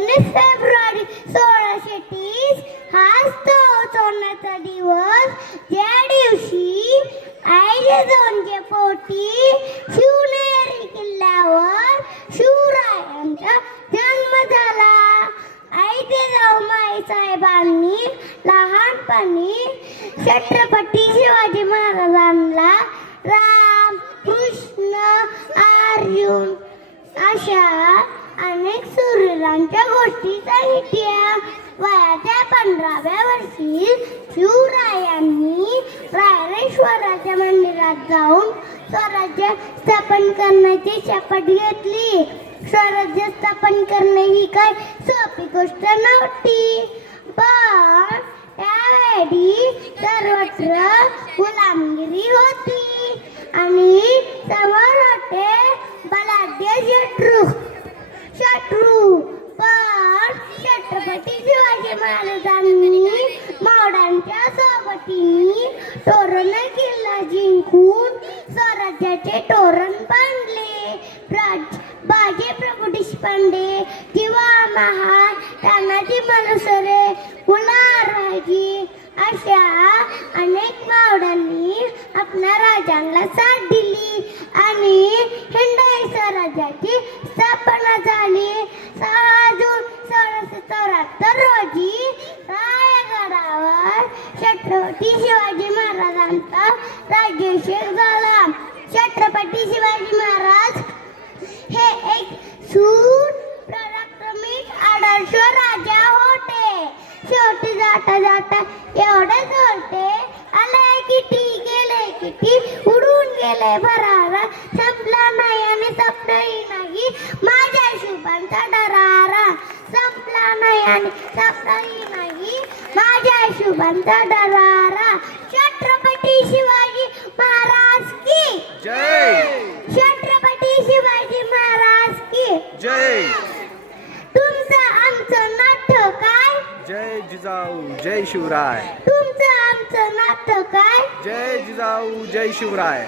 19 February 1630 हाच तो सोन्याचा दिवस, ज्या दिवशी आई जिजाऊंच्या पोटी शिवनेरी किल्ल्यावर शिवरायांचा जन्म झाला. आई जिजाऊ माईसाहेबांनी लहानपणी छत्रपती शिवाजी महाराजांना राम, कृष्ण, अर्जुन अशा अनेक शूरवीरांच्या गोष्टी सांगितल्या. वयाच्या 15व्या वर्षी शिवरायांनी रायरेश्वराच्या मंदिरात जाऊन स्वराज्य स्थापन करण्याची शपथ घेतली. स्वराज्य स्थापन करणे ही काय सोपी गोष्ट नव्हती, पण त्यावेळी सर्वत्र गुलामगिरी होती आणि समोर होते बलाढ्य शत्रू. पण छत्रपती शिवाजी महाराजांनी मावळ्यांच्या सोबतीने तोरण किल्ला जिंकून स्वराज्याचे तोरण बांधले. बाजी प्रभू देशपांडे, जीवा महार, तानाजी मालुसरे, मुलाराजी अशा अनेक मावळ्यांनी आपल्या राजांना साथ दिली आणि हिंदवी स्वराज्याची स्थापना झाली. 6 जून 1674 रोजी रायगडावर छत्रपती शिवाजी महाराजांचा राज्याभिषेक झाला. छत्रपती शिवाजी महाराज हे एक शूर, पराक्रमी, आदर्श राजा होते. शेवटी जाता जाता एवढेच होते, आले किती गेले किती, उडून गेले भरारा, संपला नाही आणि संपलाही नाही माझ्या हिशोबांचा दरारा. संपला नाही आणि संपलाही नाही माझ्या हिशोबांचा दरारा. छत्रपती शिवाजी महाराज की जय. छत्रपती शिवाजी महाराज की जय. तुमचं आमचं नातं काय? जय जिजाऊ जय शिवराय. तुमचं आमचं नातं काय? जय जिजाऊ जय शिवराय.